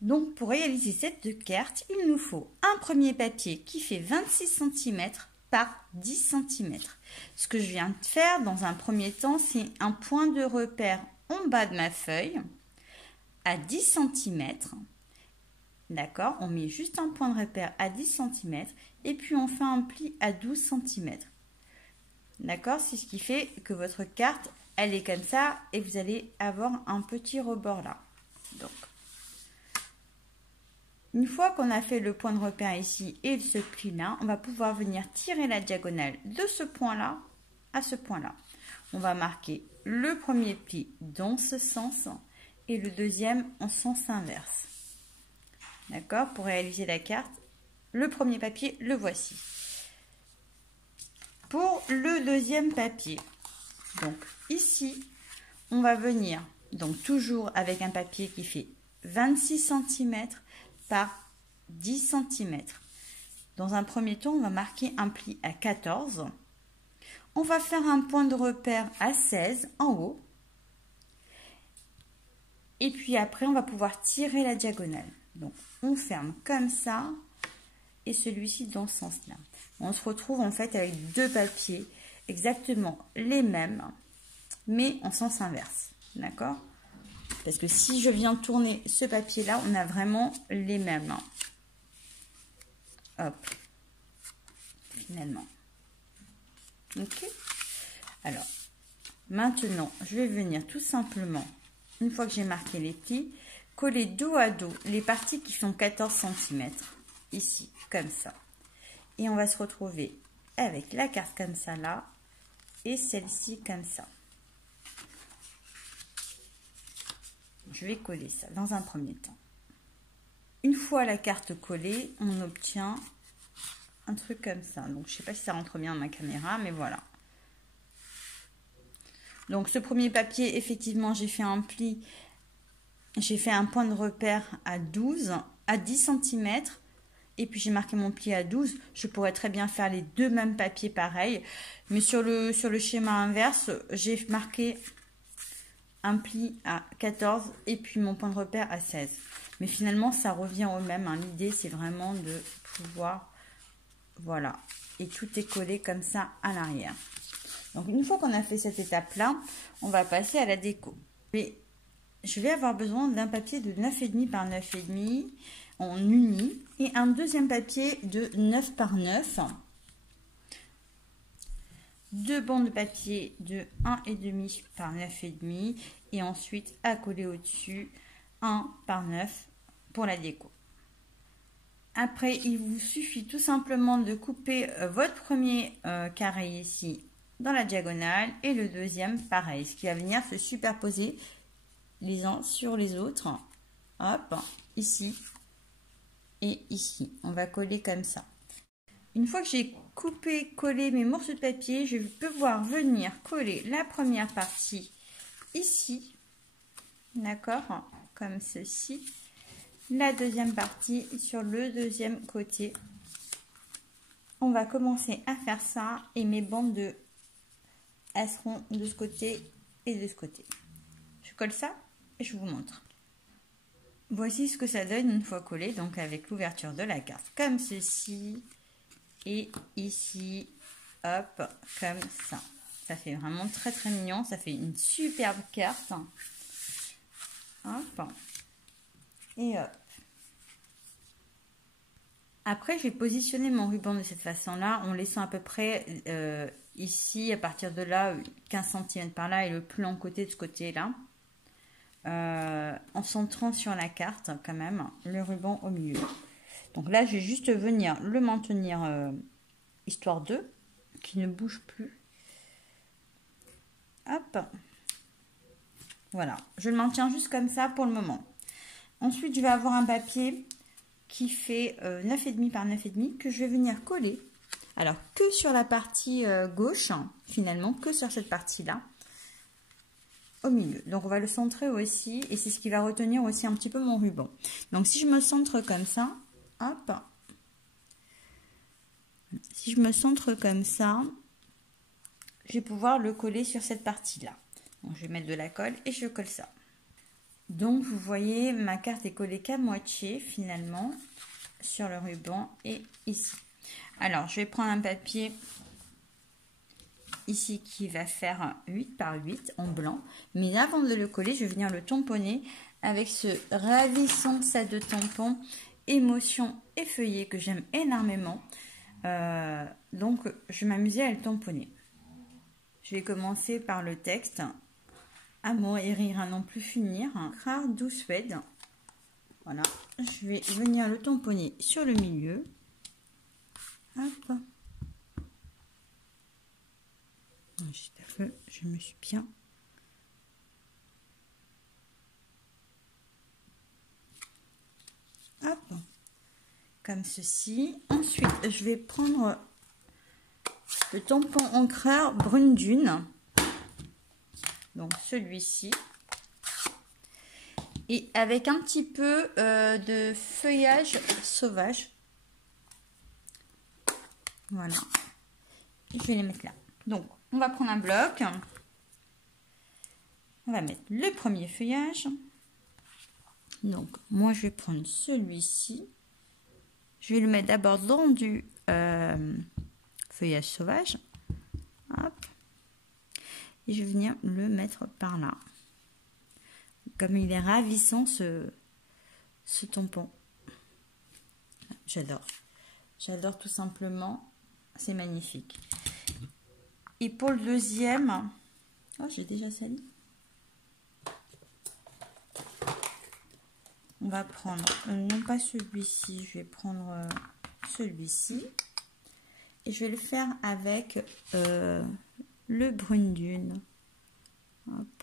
Donc pour réaliser cette carte, il nous faut un premier papier qui fait 26 cm par 10 cm. Ce que je viens de faire dans un premier temps, c'est un point de repère en bas de ma feuille à 10 cm. D'accord, on met juste un point de repère à 10 cm et puis on fait un pli à 12 cm. D'accord, c'est ce qui fait que votre carte, elle est comme ça et vous allez avoir un petit rebord là. Donc, une fois qu'on a fait le point de repère ici et ce pli là, on va pouvoir venir tirer la diagonale de ce point là à ce point là. On va marquer le premier pli dans ce sens et le deuxième en sens inverse. D'accord, pour réaliser la carte, le premier papier, le voici. Pour le deuxième papier, donc ici, on va venir, donc toujours avec un papier qui fait 26 cm par 10 cm. Dans un premier temps, on va marquer un pli à 14. On va faire un point de repère à 16 en haut. Et puis après, on va pouvoir tirer la diagonale. Donc, on ferme comme ça et celui-ci dans ce sens-là. On se retrouve en fait avec deux papiers exactement les mêmes, mais en sens inverse. D'accord? Parce que si je viens tourner ce papier-là, on a vraiment les mêmes. Hop. Finalement. Ok? Alors, maintenant, je vais venir tout simplement, une fois que j'ai marqué les plis, coller dos à dos les parties qui font 14 cm. Ici, comme ça. Et on va se retrouver avec la carte comme ça là, et celle-ci comme ça. Je vais coller ça dans un premier temps. Une fois la carte collée, on obtient un truc comme ça. Donc, je ne sais pas si ça rentre bien dans ma caméra, mais voilà. Donc, ce premier papier, effectivement, j'ai fait un pli. J'ai fait un point de repère à 10 cm. Et puis, j'ai marqué mon pli à 12. Je pourrais très bien faire les deux mêmes papiers pareil. Mais sur le schéma inverse, j'ai marqué un pli à 14 et puis mon point de repère à 16. Mais finalement, ça revient au même. Hein. L'idée, c'est vraiment de pouvoir... Voilà. Et tout est collé comme ça à l'arrière. Donc, une fois qu'on a fait cette étape-là, on va passer à la déco. Mais je vais avoir besoin d'un papier de 9,5 par 9,5 en uni et un deuxième papier de 9 par 9. Deux bandes de papier de 1,5 par 9,5 et ensuite à coller au-dessus 1 par 9 pour la déco. Après, il vous suffit tout simplement de couper votre premier carré ici dans la diagonale et le deuxième pareil, ce qui va venir se superposer les uns sur les autres. Hop, ici et ici. On va coller comme ça. Une fois que j'ai coupé, collé mes morceaux de papier, je vais pouvoir venir coller la première partie ici. D'accord? Comme ceci. La deuxième partie sur le deuxième côté. On va commencer à faire ça et mes bandes elles seront de ce côté et de ce côté. Je colle ça et je vous montre. Voici ce que ça donne une fois collé, donc avec l'ouverture de la carte comme ceci et ici, hop, comme ça. Ça fait vraiment très très mignon, ça fait une superbe carte. Hop. Et hop. Après, je vais positionner mon ruban de cette façon-là, en laissant à peu près ici, à partir de là, 15 cm par là et le plus long côté de ce côté-là. En centrant sur la carte, quand même, le ruban au milieu. Donc là, je vais juste venir le maintenir, histoire de, qu'il ne bouge plus. Hop. Voilà, je le maintiens juste comme ça pour le moment. Ensuite, je vais avoir un papier qui fait 9,5 par 9,5 que je vais venir coller. Alors, que sur la partie gauche, hein, finalement, que sur cette partie-là, au milieu. Donc, on va le centrer aussi et c'est ce qui va retenir aussi un petit peu mon ruban. Donc, si je me centre comme ça, hop, si je me centre comme ça, je vais pouvoir le coller sur cette partie-là. Donc, je vais mettre de la colle et je colle ça. Donc vous voyez, ma carte est collée qu'à moitié finalement sur le ruban et ici. Alors je vais prendre un papier ici qui va faire 8 par 8 en blanc, mais avant de le coller, je vais venir le tamponner avec ce ravissant set de tampons émotion et feuillet que j'aime énormément. Donc je vais m'amuser à le tamponner. Je vais commencer par le texte. Amour et rire à n'en plus finir, rare doux Suède. Voilà, je vais venir le tamponner sur le milieu. Hop. J'espère que je me suis bien. Hop. Comme ceci. Ensuite, je vais prendre le tampon encreur Brune Dune. Donc celui-ci. Et avec un petit peu de feuillage sauvage. Voilà. Je vais les mettre là. Donc, on va prendre un bloc. On va mettre le premier feuillage. Donc, moi, je vais prendre celui-ci. Je vais le mettre d'abord dans du feuillage sauvage. Hop. Et je vais venir le mettre par là. Comme il est ravissant ce tampon. J'adore. J'adore tout simplement. C'est magnifique. Et pour le deuxième... Oh, j'ai déjà sali. On va prendre, non pas celui-ci, je vais prendre celui-ci. Et je vais le faire avec le Brune Dune. Hop.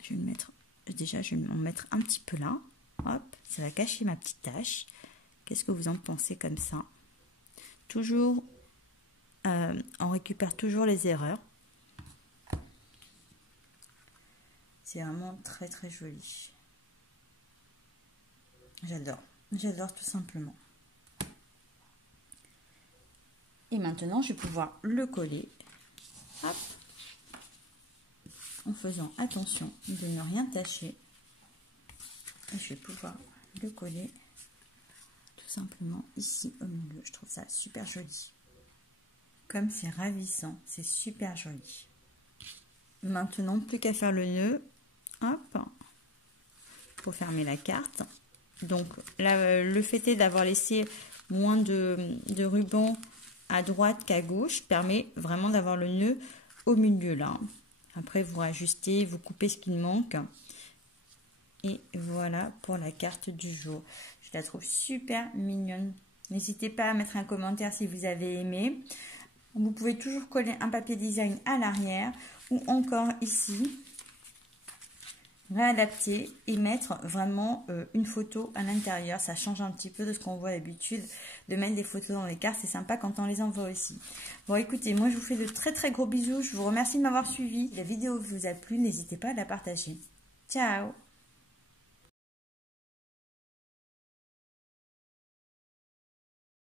Je vais le mettre, déjà je vais en mettre un petit peu là. Hop, ça va cacher ma petite tache. Qu'est-ce que vous en pensez comme ça? Toujours, on récupère toujours les erreurs. C'est vraiment très très joli. J'adore. J'adore tout simplement. Et maintenant, je vais pouvoir le coller. Hop. En faisant attention de ne rien tacher. Et je vais pouvoir le coller tout simplement ici au milieu. Je trouve ça super joli. Comme c'est ravissant, c'est super joli. Maintenant, plus qu'à faire le nœud. Hop. Pour fermer la carte. Donc, là, le fait est d'avoir laissé moins de ruban à droite qu'à gauche permet vraiment d'avoir le nœud au milieu là. Après, vous rajustez, vous coupez ce qu'il manque. Et voilà pour la carte du jour. Je la trouve super mignonne. N'hésitez pas à mettre un commentaire si vous avez aimé. Vous pouvez toujours coller un papier design à l'arrière ou encore ici. Réadapter et mettre vraiment une photo à l'intérieur. Ça change un petit peu de ce qu'on voit d'habitude. De mettre des photos dans les cartes, c'est sympa quand on les envoie aussi. Bon, écoutez, moi je vous fais de très très gros bisous. Je vous remercie de m'avoir suivi. Si la vidéo vous a plu, n'hésitez pas à la partager. Ciao!